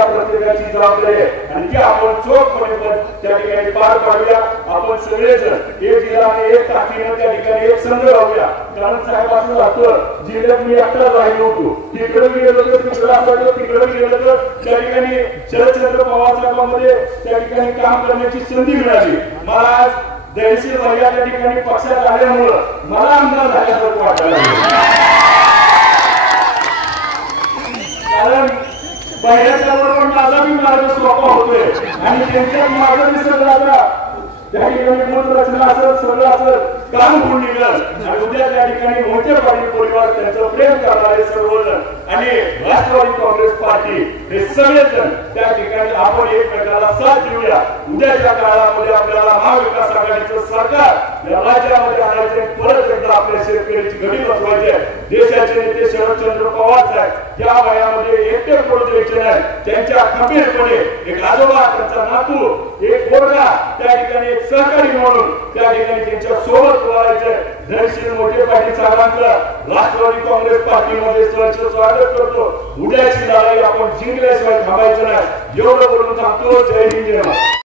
प्रत्येकाची जबाबदारी आहे आणि ती आपण चोखपणे त्या ठिकाणी पार पाडूया। आपण सगळेजण एक जिल्हा आणि एक ताकदीने त्या ठिकाणी एक संघ राहूया। कारण साहेब असं राहतं जिल्ह्यात मी एकटा राहिलो होतो, तिकडे गेलो तर तिकडे असायचो, तिकडे गेलो तर त्या ठिकाणी शरदचंद्र पवार साहेबांमध्ये त्या ठिकाणी काम करण्याची संधी मिळाली। मला आज दहशील भैया त्या ठिकाणी पक्षात आल्यामुळं मला आमदार झाल्यासारखं वाटायला लागलं। कारण पहिल्याच्या बरोबर माझा बी मार्ग सोपा होतोय आणि त्यांच्या मार्ग दिसत राहता त्या ठिकाणी मूळ रचना असेल, सगळं असेल, काम होऊन निघलं आणि उद्या त्या ठिकाणी मोठे पाटील परिवार त्यांचं प्रेम करणारे सर्वजण आणि राष्ट्रवादी काँग्रेस पार्टी हे सगळेजण त्या ठिकाणी आपण एकमेकाला साथ देऊया। उद्याच्या काळामध्ये आपल्याला महाविकास आघाडीचं सरकार या राज्यामध्ये आणायचे, परत एकदा आपल्या शेतकऱ्याची घडी बसवायची आहे। देशाचे नेते शरदचंद्र पवार साहेब या वयामध्ये एकटे पडू द्यायचे नाही, त्यांच्या खंबीरपणे एक आजोबा, त्यांचा नातू, एक पोरगा त्या ठिकाणी एक सहकारी म्हणून त्या ठिकाणी त्यांच्या सोबत बोलायचं। धनशील मोठे पाटील साहेबांचं राष्ट्रवादी काँग्रेस पार्टीमध्ये सहर्ष स्वागत करतो। उद्याची लढाई आपण जिंकल्याशिवाय थांबायचं नाही। एवढं बोलून थांबतो। जय हिंद, जय महाराष्ट्र।